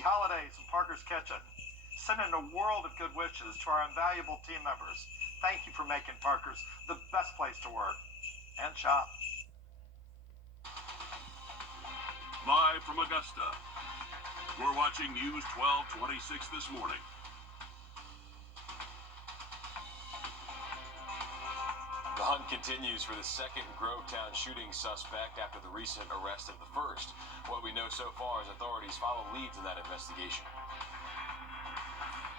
Happy holidays in Parker's Kitchen. Sending a world of good wishes to our invaluable team members. Thank you for making Parker's the best place to work and shop. Live from Augusta, we're watching News 1226 this morning. The hunt continues for the second Grovetown shooting suspect after the recent arrest of the first. What we know so far is authorities follow leads in that investigation.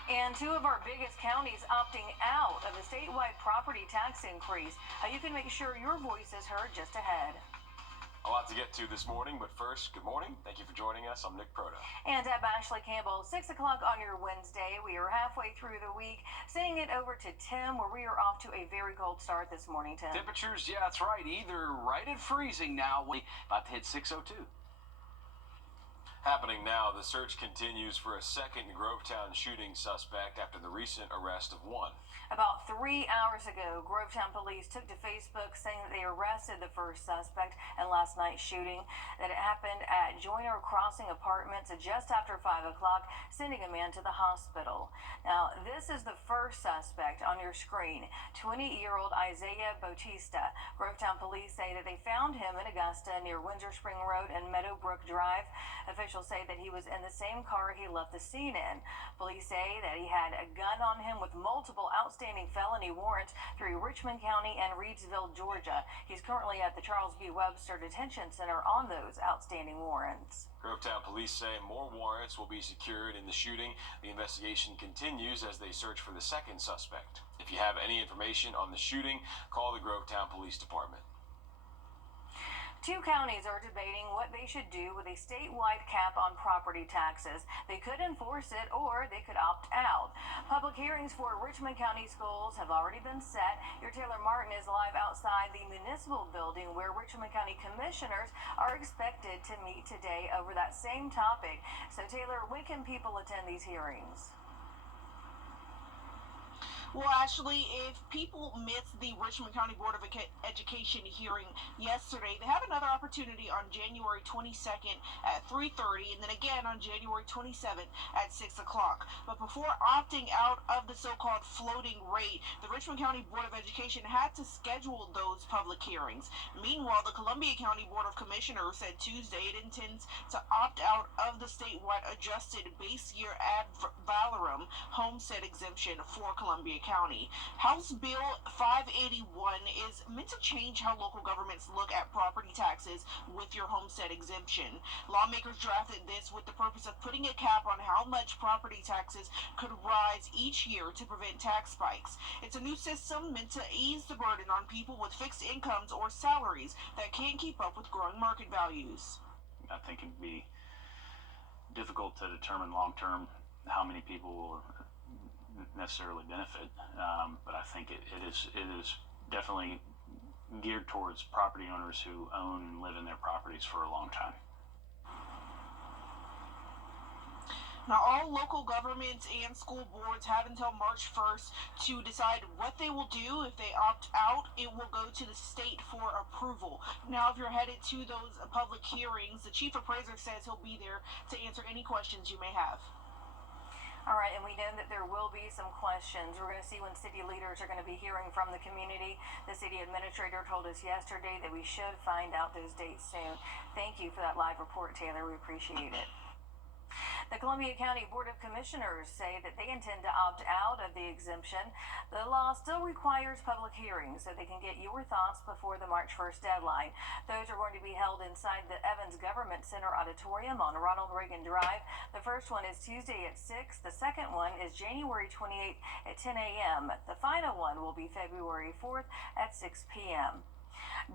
And two of our biggest counties opting out of the statewide property tax increase. How you can make sure your voice is heard just ahead. A lot to get to this morning, but first, good morning. Thank you for joining us. I'm Nick Proto. And I'm Ashley Campbell. 6 o'clock on your Wednesday. We are halfway through the week. Sending it over to Tim, where we are off to a very cold start this morning, Tim. Temperatures, yeah, that's right. Either right at freezing now, about to hit 602. Happening now, the search continues for a second Grovetown shooting suspect after the recent arrest of one. About 3 hours ago, Grovetown police took to Facebook saying that they arrested the first suspect in last night's shooting, that it happened at Joyner Crossing Apartments just after 5 o'clock, sending a man to the hospital. Now, this is the first suspect on your screen, 20-year-old Isaiah Bautista. Grovetown police say that they found him in Augusta near Windsor Spring Road and Meadowbrook Drive. Officials say that he was in the same car he left the scene in. Police say that he had a gun on him with multiple outstanding felony warrants through Richmond County and Reedsville, Georgia. He's currently at the Charles B. Webster Detention Center on those outstanding warrants. Grovetown police say more warrants will be secured in the shooting. The investigation continues as they search for the second suspect. If you have any information on the shooting, call the Grovetown Police Department. Two counties are debating what they should do with a statewide cap on property taxes. They could enforce it or they could opt out. Public hearings for Richmond County schools have already been set. Your Taylor Martin is live outside the municipal building where Richmond County commissioners are expected to meet today over that same topic. So Taylor, when can people attend these hearings? Well, Ashley, if people missed the Richmond County Board of Education hearing yesterday, they have another opportunity on January 22nd at 3:30, and then again on January 27th at 6 o'clock. But before opting out of the so-called floating rate, the Richmond County Board of Education had to schedule those public hearings. Meanwhile, the Columbia County Board of Commissioners said Tuesday it intends to opt out of the statewide adjusted base year ad valorem homestead exemption for Columbia County. House Bill 581 is meant to change how local governments look at property taxes with your homestead exemption. Lawmakers drafted this with the purpose of putting a cap on how much property taxes could rise each year to prevent tax spikes. It's a new system meant to ease the burden on people with fixed incomes or salaries that can't keep up with growing market values. I think it'd be difficult to determine long term how many people will necessarily benefit, but I think it is definitely geared towards property owners who own and live in their properties for a long time. Now, all local governments and school boards have until March 1st to decide what they will do. If they opt out, it will go to the state for approval. Now, if you're headed to those public hearings, the chief appraiser says he'll be there to answer any questions you may have. All right, and we know that there will be some questions. We're going to see when city leaders are going to be hearing from the community. The city administrator told us yesterday that we should find out those dates soon. Thank you for that live report, Taylor. We appreciate it. The Columbia County Board of Commissioners say that they intend to opt out of the exemption. The law still requires public hearings so they can get your thoughts before the March 1st deadline. Those are going to be held inside the Evans Government Center Auditorium on Ronald Reagan Drive. The first one is Tuesday at 6. The second one is January 28th at 10 a.m. The final one will be February 4th at 6 p.m.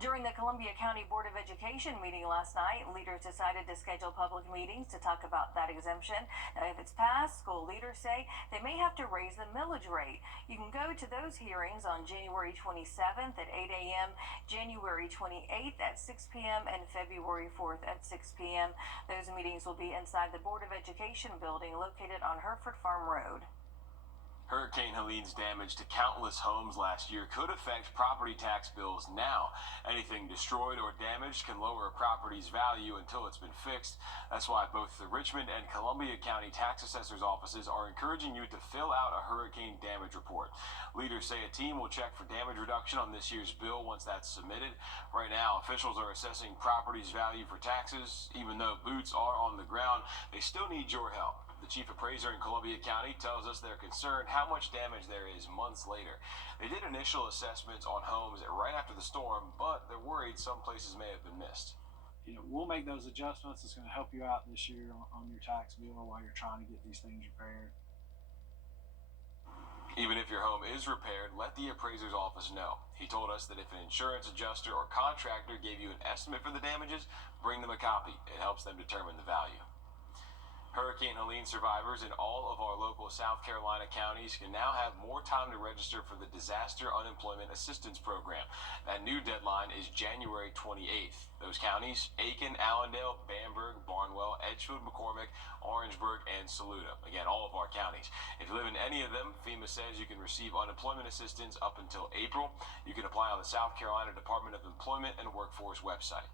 During the Columbia County Board of Education meeting last night, leaders decided to schedule public meetings to talk about that exemption. Now, if it's passed, school leaders say they may have to raise the millage rate. You can go to those hearings on January 27th at 8 a.m., January 28th at 6 p.m., and February 4th at 6 p.m. Those meetings will be inside the Board of Education building located on Hereford Farm Road. Hurricane Helene's damage to countless homes last year could affect property tax bills now. Anything destroyed or damaged can lower a property's value until it's been fixed. That's why both the Richmond and Columbia County tax assessors' offices are encouraging you to fill out a hurricane damage report. Leaders say a team will check for damage reduction on this year's bill once that's submitted. Right now, officials are assessing property's value for taxes. Even though boots are on the ground, they still need your help. The chief appraiser in Columbia County tells us they're concerned how much damage there is months later. They did initial assessments on homes right after the storm, but they're worried some places may have been missed. We'll make those adjustments. It's going to help you out this year on your tax bill while you're trying to get these things repaired. Even if your home is repaired, let the appraiser's office know. He told us that if an insurance adjuster or contractor gave you an estimate for the damages, bring them a copy. It helps them determine the value. Hurricane Helene survivors in all of our local South Carolina counties can now have more time to register for the Disaster Unemployment Assistance Program. That new deadline is January 28th. Those counties: Aiken, Allendale, Bamberg, Barnwell, Edgefield, McCormick, Orangeburg, and Saluda. Again, all of our counties. If you live in any of them, FEMA says you can receive unemployment assistance up until April. You can apply on the South Carolina Department of Employment and Workforce website.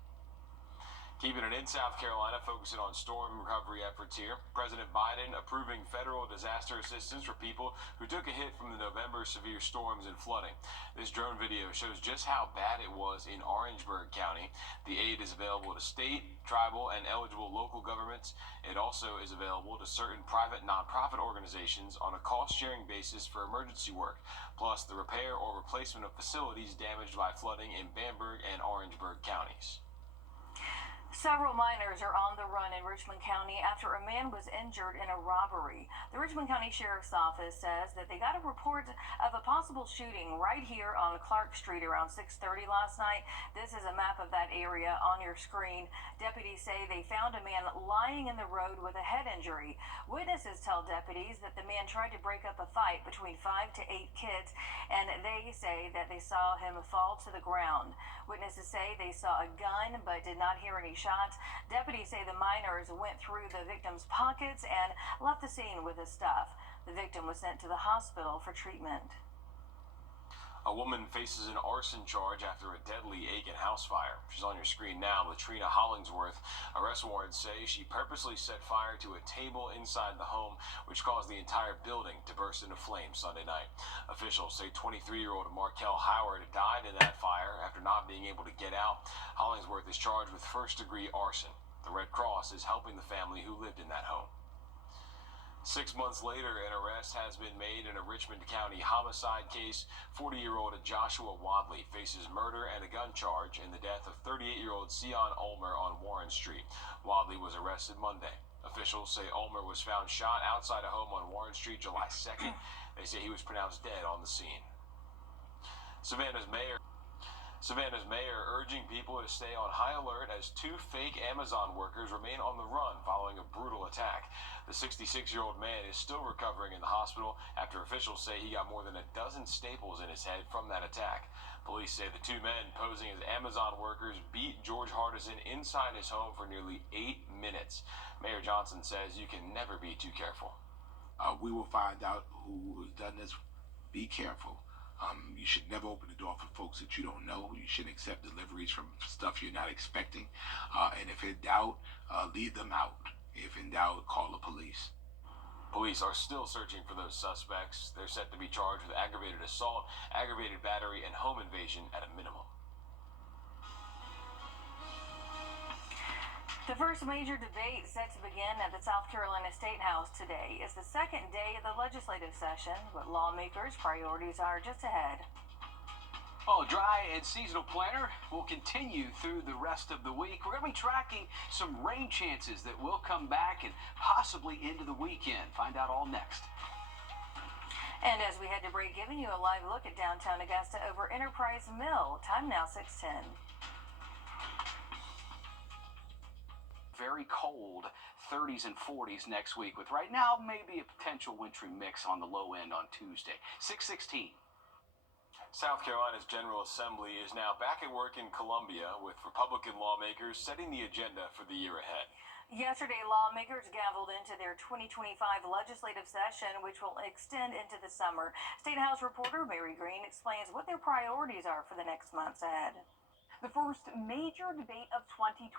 Keeping it in South Carolina, focusing on storm recovery efforts here. President Biden approving federal disaster assistance for people who took a hit from the November severe storms and flooding. This drone video shows just how bad it was in Orangeburg County. The aid is available to state, tribal, and eligible local governments. It also is available to certain private nonprofit organizations on a cost-sharing basis for emergency work, plus the repair or replacement of facilities damaged by flooding in Bamberg and Orangeburg counties. Several minors are on the run in Richmond County after a man was injured in a robbery. The Richmond County Sheriff's Office says that they got a report of a possible shooting right here on Clark Street around 6:30 last night. This is a map of that area on your screen. Deputies say they found a man lying in the road with a head injury. Witnesses tell deputies that the man tried to break up a fight between 5 to 8 kids, and they say that they saw him fall to the ground. Witnesses say they saw a gun but did not hear any shots. Deputies say the minors went through the victim's pockets and left the scene with his stuff. The victim was sent to the hospital for treatment. A woman faces an arson charge after a deadly Aiken house fire. She's on your screen now. Latrina Hollingsworth. Arrest warrants say she purposely set fire to a table inside the home, which caused the entire building to burst into flames Sunday night. Officials say 23-year-old Markel Howard died in that fire after not being able to get out. Hollingsworth is charged with first-degree arson. The Red Cross is helping the family who lived in that home. 6 months later, an arrest has been made in a Richmond County homicide case. 40-year-old Joshua Wadley faces murder and a gun charge in the death of 38-year-old Sion Ulmer on Warren Street. Wadley was arrested Monday. Officials say Ulmer was found shot outside a home on Warren Street July 2nd. They say he was pronounced dead on the scene. Savannah's mayor urging people to stay on high alert as 2 fake Amazon workers remain on the run following a brutal attack. The 66-year-old man is still recovering in the hospital after officials say he got more than a dozen staples in his head from that attack. Police say the 2 men posing as Amazon workers beat George Hardison inside his home for nearly 8 minutes. Mayor Johnson says you can never be too careful. We will find out who has done this. Be careful. You should never open the door for folks that you don't know. You shouldn't accept deliveries from stuff you're not expecting. And if in doubt, leave them out. If in doubt, call the police. Police are still searching for those suspects. They're set to be charged with aggravated assault, aggravated battery, and home invasion at a minimum. The first major debate set to begin at the South Carolina State House today is the second day of the legislative session, but lawmakers' priorities are just ahead. Oh, dry and seasonal planner will continue through the rest of the week. We're going to be tracking some rain chances that will come back and possibly into the weekend. Find out all next. And as we head to break, giving you a live look at downtown Augusta over Enterprise Mill. Time now 6:10. Very cold 30s and 40s next week, with right now maybe a potential wintry mix on the low end on Tuesday. 6:16. South Carolina's General Assembly is now back at work in Columbia, with Republican lawmakers setting the agenda for the year ahead. Yesterday, lawmakers gavelled into their 2025 legislative session, which will extend into the summer. State House reporter Mary Green explains what their priorities are for the next months ahead. The first major debate of 2025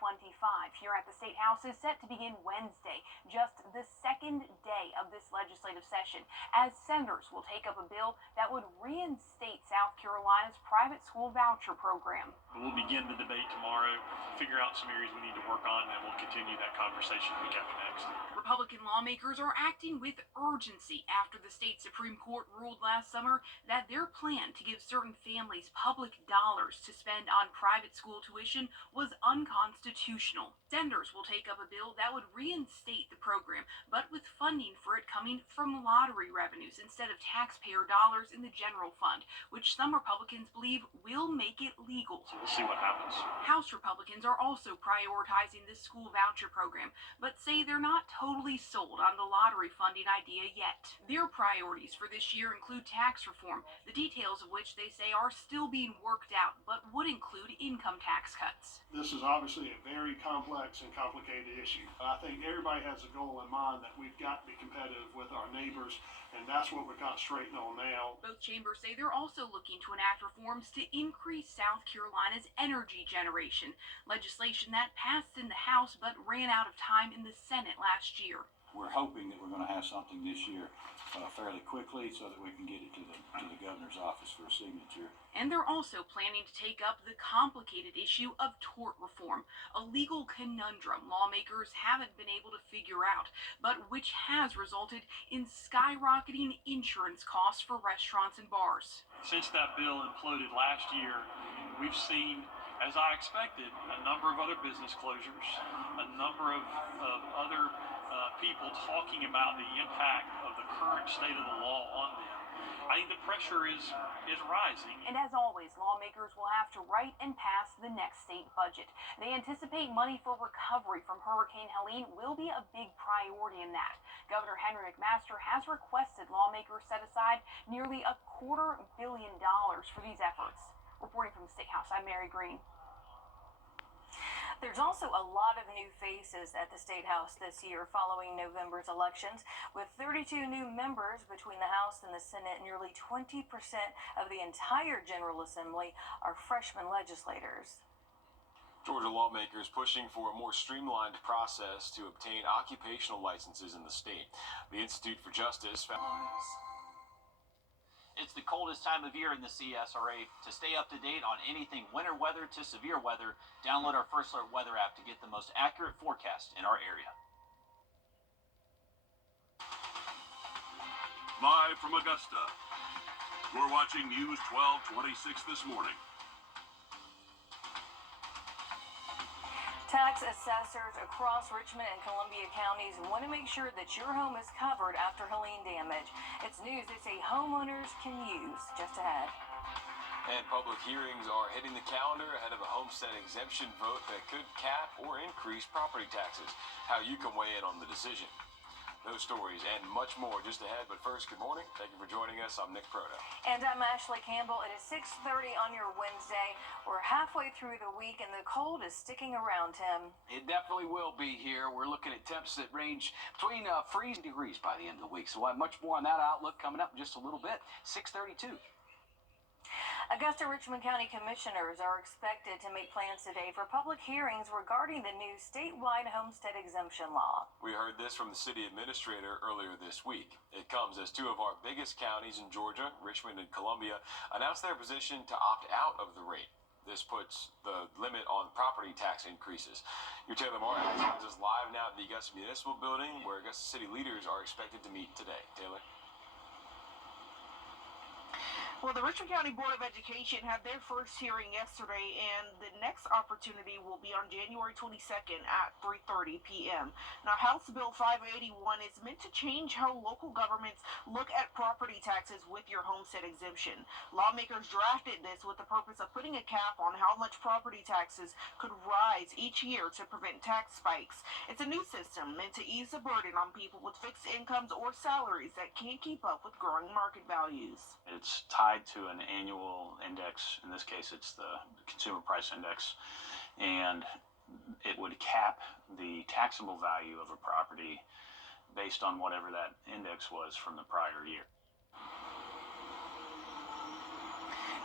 here at the State House is set to begin Wednesday, just the second day of this legislative session, as senators will take up a bill that would reinstate South Carolina's private school voucher program. We'll begin the debate tomorrow, figure out some areas we need to work on, and we'll continue that conversation week after next. Republican lawmakers are acting with urgency after the state Supreme Court ruled last summer that their plan to give certain families public dollars to spend on private school tuition was unconstitutional. Senators will take up a bill that would reinstate the program, but with funding for it coming from lottery revenues instead of taxpayer dollars in the general fund, which some Republicans believe will make it legal. So we'll see what happens. House Republicans are also prioritizing this school voucher program, but say they're not totally sold on the lottery funding idea yet. Their priorities for this year include tax reform, the details of which they say are still being worked out, but would include income tax cuts. This is obviously a very complex and complicated issue. I think everybody has a goal in mind that we've got to be competitive with our neighbors, and that's what we're concentrating on now. Both chambers say they're also looking to enact reforms to increase South Carolina's energy generation, legislation that passed in the House but ran out of time in the Senate last year. We're hoping that we're going to have something this year fairly quickly so that we can get it to the governor's office for a signature. And they're also planning to take up the complicated issue of tort reform, a legal conundrum lawmakers haven't been able to figure out, but which has resulted in skyrocketing insurance costs for restaurants and bars. Since that bill imploded last year, we've seen, as I expected, a number of other business closures, a number of other people talking about the impact of the current state of the law on them. I think the pressure is rising. And as always, lawmakers will have to write and pass the next state budget. They anticipate money for recovery from Hurricane Helene will be a big priority in that. Governor Henry McMaster has requested lawmakers set aside nearly $250 million for these efforts. Reporting from the State House, I'm Mary Green. There's also a lot of new faces at the State House this year following November's elections. With 32 new members between the House and the Senate, nearly 20% of the entire General Assembly are freshman legislators. Georgia lawmakers pushing for a more streamlined process to obtain occupational licenses in the state. The Institute for Justice found... It's the coldest time of year in the CSRA. To stay up to date on anything winter weather to severe weather, download our First Alert weather app to get the most accurate forecast in our area. Live from Augusta, you're watching News 1226 this morning. Tax assessors across Richmond and Columbia counties want to make sure that your home is covered after Helene damage. It's news they say homeowners can use. Just ahead. And public hearings are hitting the calendar ahead of a homestead exemption vote that could cap or increase property taxes. How you can weigh in on the decision. Those stories and much more just ahead. But first, good morning. Thank you for joining us. I'm Nick Proto. And I'm Ashley Campbell. It is 6:30 on your Wednesday. We're halfway through the week, and the cold is sticking around, Tim. It definitely will be here. We're looking at temps that range between freezing degrees by the end of the week. So we'll have much more on that outlook coming up in just a little bit. 6:32. Augusta Richmond County Commissioners are expected to make plans today for public hearings regarding the new statewide homestead exemption law. We heard this from the city administrator earlier this week. It comes as two of our biggest counties in Georgia, Richmond and Columbia, announced their position to opt out of the rate. This puts the limit on property tax increases. Your Taylor Moore is live now at the Augusta Municipal Building, where Augusta city leaders are expected to meet today. Taylor? Well, the Richmond County Board of Education had their first hearing yesterday, and the next opportunity will be on January 22nd at 3:30 p.m. Now, House Bill 581 is meant to change how local governments look at property taxes with your homestead exemption. Lawmakers drafted this with the purpose of putting a cap on how much property taxes could rise each year to prevent tax spikes. It's a new system meant to ease the burden on people with fixed incomes or salaries that can't keep up with growing market values. It's tied to an annual index. In this case, it's the Consumer Price Index. And it would cap the taxable value of a property based on whatever that index was from the prior year.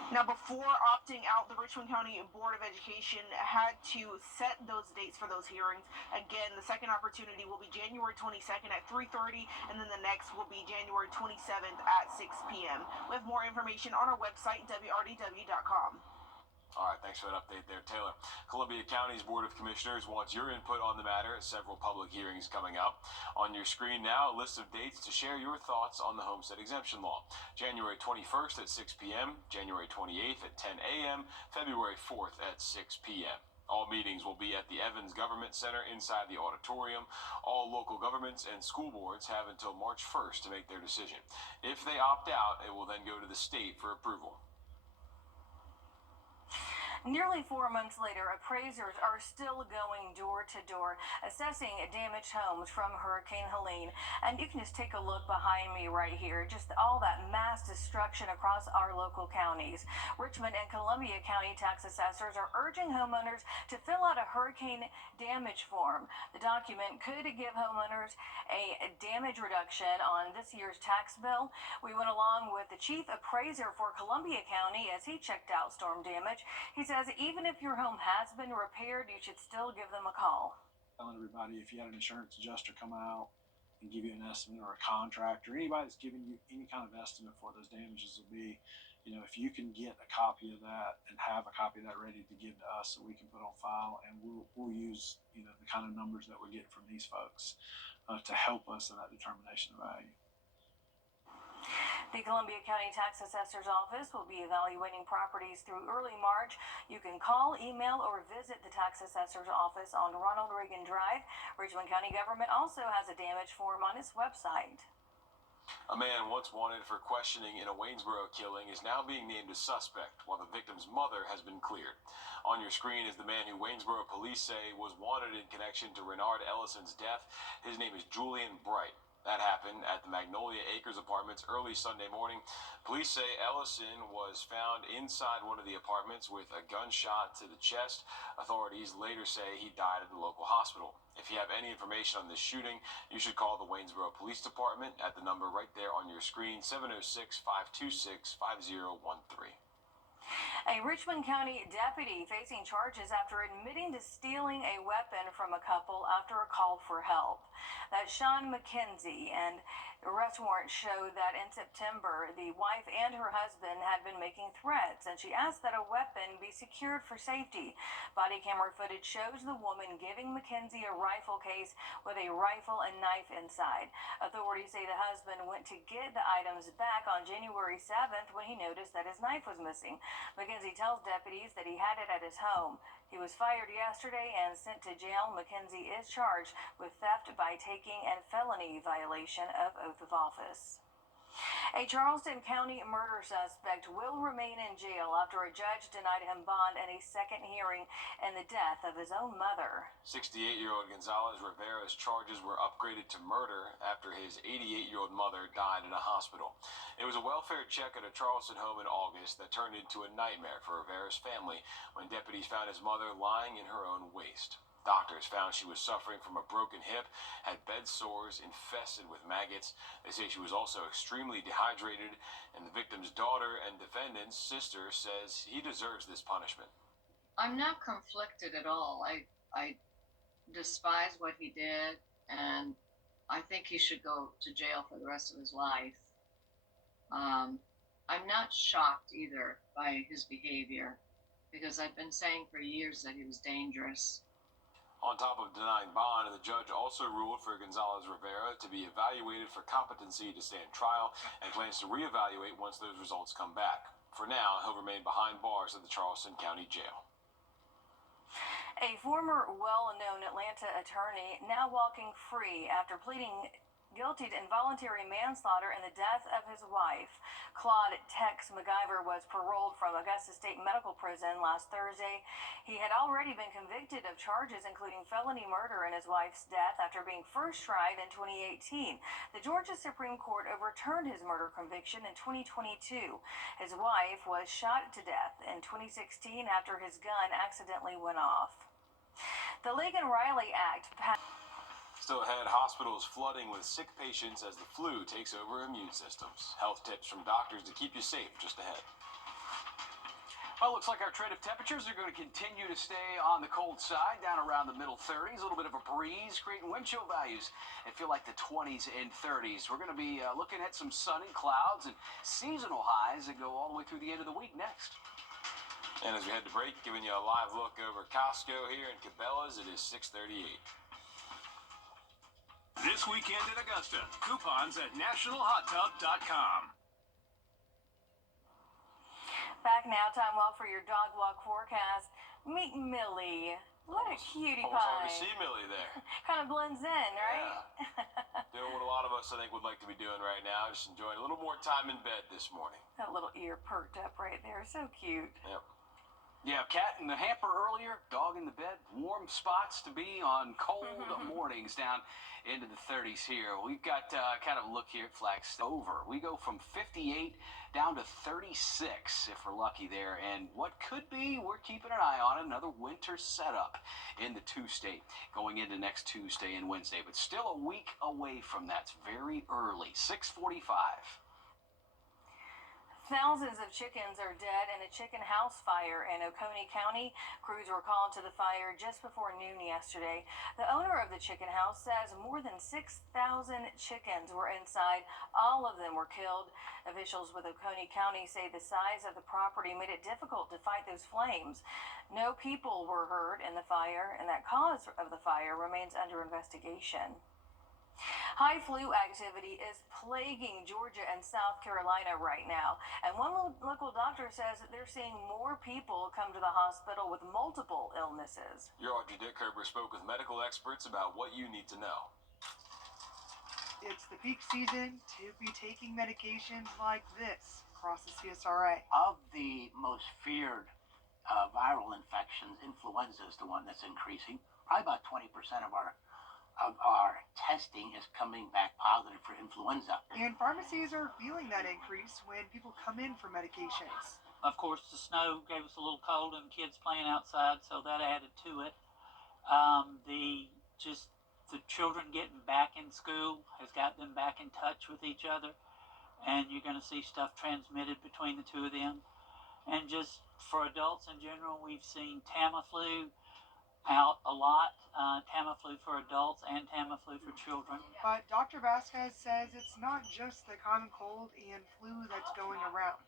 Now, before opting out, the Richmond County Board of Education had to set those dates for those hearings. Again, the second opportunity will be January 22nd at 3:30, and then the next will be January 27th at 6 p.m. We have more information on our website, wrdw.com. All right, thanks for that update there, Taylor. Columbia County's Board of Commissioners wants your input on the matter. Several public hearings coming up. On your screen now, a list of dates to share your thoughts on the homestead exemption law. January 21st at 6 p.m., January 28th at 10 a.m., February 4th at 6 p.m. All meetings will be at the Evans Government Center inside the auditorium. All local governments and school boards have until March 1st to make their decision. If they opt out, it will then go to the state for approval. Nearly 4 months later, appraisers are still going door to door, assessing damaged homes from Hurricane Helene. And you can just take a look behind me right here, just all that mass destruction across our local counties. Richmond and Columbia County tax assessors are urging homeowners to fill out a hurricane damage form. The document could give homeowners a damage reduction on this year's tax bill. We went along with the chief appraiser for Columbia County as he checked out storm damage. He says even if your home has been repaired, you should still give them a call. Telling everybody, if you had an insurance adjuster come out and give you an estimate, or a contractor, anybody that's giving you any kind of estimate for what those damages will be, if you can get a copy of that and have a copy of that ready to give to us so we can put on file, and we'll use the kind of numbers that we're getting from these folks to help us in that determination of value. The Columbia County Tax Assessor's Office will be evaluating properties through early March. You can call, email, or visit the Tax Assessor's Office on Ronald Reagan Drive. Richmond County government also has a damage form on its website. A man once wanted for questioning in a Waynesboro killing is now being named a suspect, while the victim's mother has been cleared. On your screen is the man who Waynesboro police say was wanted in connection to Renard Ellison's death. His name is Julian Bright. That happened at the Magnolia Acres apartments early Sunday morning. Police say Ellison was found inside one of the apartments with a gunshot to the chest. Authorities later say he died at the local hospital. If you have any information on this shooting, you should call the Waynesboro Police Department at the number right there on your screen, 706-526-5013. A Richmond County deputy facing charges after admitting to stealing a weapon from a couple after a call for help. That's Sean McKenzie, and arrest warrants show that in September, the wife and her husband had been making threats, and she asked that a weapon be secured for safety. Body camera footage shows the woman giving McKenzie a rifle case with a rifle and knife inside. Authorities say the husband went to get the items back on January 7th when he noticed that his knife was missing. McKenzie tells deputies that he had it at his home. He was fired yesterday and sent to jail. McKenzie is charged with theft by taking and felony violation of oath of office. A Charleston County murder suspect will remain in jail after a judge denied him bond at a second hearing in the death of his own mother. 68-year-old Gonzalez Rivera's charges were upgraded to murder after his 88-year-old mother died in a hospital. It was a welfare check at a Charleston home in August that turned into a nightmare for Rivera's family when deputies found his mother lying in her own waste. Doctors found she was suffering from a broken hip, had bed sores infested with maggots. They say she was also extremely dehydrated, and the victim's daughter and defendant's sister says he deserves this punishment. I'm not conflicted at all. I despise what he did, and I think he should go to jail for the rest of his life. I'm not shocked either by his behavior, because I've been saying for years that he was dangerous. On top of denying bond, the judge also ruled for Gonzalez Rivera to be evaluated for competency to stand trial and plans to reevaluate once those results come back. For now, he'll remain behind bars at the Charleston County Jail. A former well-known Atlanta attorney now walking free after pleading guilty to involuntary manslaughter in the death of his wife. Claude Tex MacGyver was paroled from Augusta State Medical Prison last Thursday. He had already been convicted of charges including felony murder in his wife's death after being first tried in 2018. The Georgia Supreme Court overturned his murder conviction in 2022. His wife was shot to death in 2016 after his gun accidentally went off. The Legan Riley Act passed. Still ahead, hospitals flooding with sick patients as the flu takes over immune systems. Health tips from doctors to keep you safe just ahead. Well, looks like our trend of temperatures are going to continue to stay on the cold side, down around the middle 30s. A little bit of a breeze, creating wind chill values that feel like the 20s and 30s. We're going to be looking at some sun and clouds and seasonal highs that go all the way through the end of the week next. And as we head to break, giving you a live look over Costco here in Cabela's, it is 6:38. This weekend in Augusta, coupons at nationalhottub.com. Back now, time well for your dog walk forecast. Meet Millie. What a cutie Almost hard pie. to see Millie there. Kind of blends in, right? Yeah. Doing what a lot of us, I think, would like to be doing right now. Just enjoying a little more time in bed this morning. That little ear perked up right there. So cute. Yep. Yeah, cat in the hamper earlier, dog in the bed. Warm spots to be on cold mornings down into the 30s here. We've got kind of a look here at Flagstaff. We go from 58 down to 36 if we're lucky there. And what could be, we're keeping an eye on another winter setup in the two-state going into next Tuesday and Wednesday. But still a week away from that. It's very early, 6:45. Thousands of chickens are dead in a chicken house fire in Oconee County. Crews were called to the fire just before noon yesterday. The owner of the chicken house says more than 6,000 chickens were inside. All of them were killed. Officials with Oconee County say the size of the property made it difficult to fight those flames. No people were hurt in the fire, and that cause of the fire remains under investigation. High flu activity is plaguing Georgia and South Carolina right now, and one local doctor says that they're seeing more people come to the hospital with multiple illnesses. Your Wrdw spoke with medical experts about what you need to know. It's the peak season to be taking medications like this across the CSRA. Of the most feared viral infections, influenza is the one that's increasing. Probably about 20% of our testing is coming back positive for influenza. And pharmacies are feeling that increase when people come in for medications. Of course, the snow gave us a little cold and kids playing outside, so that added to it. The children getting back in school has got them back in touch with each other, and you're going to see stuff transmitted between the two of them. And just for adults in general, we've seen Tamiflu out a lot, Tamiflu for adults and Tamiflu for children. But Dr. Vasquez says it's not just the common cold and flu that's going around.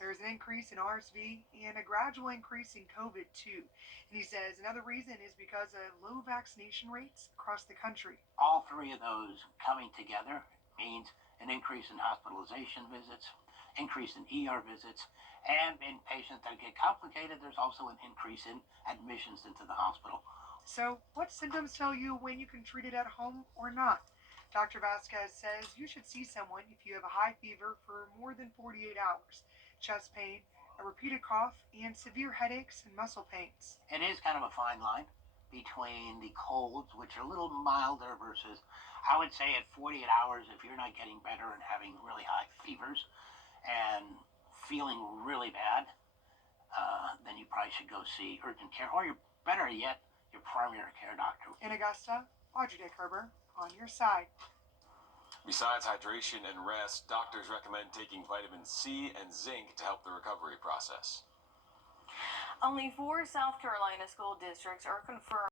There's an increase in RSV and a gradual increase in COVID too. And he says another reason is because of low vaccination rates across the country. All three of those coming together means an increase in hospitalization visits, increase in ER visits, and in patients that get complicated, there's also an increase in admissions into the hospital. So what symptoms tell you when you can treat it at home or not? Dr. Vasquez says you should see someone if you have a high fever for more than 48 hours, chest pain, a repeated cough, and severe headaches and muscle pains. It is kind of a fine line between the colds, which are a little milder, versus, I would say at 48 hours, if you're not getting better and having really high fevers and feeling really bad, then you probably should go see urgent care, or better yet, your primary care doctor. In Augusta, Wrdw on your side. Besides hydration and rest, doctors recommend taking vitamin C and zinc to help the recovery process. Only 4 South Carolina school districts are confirmed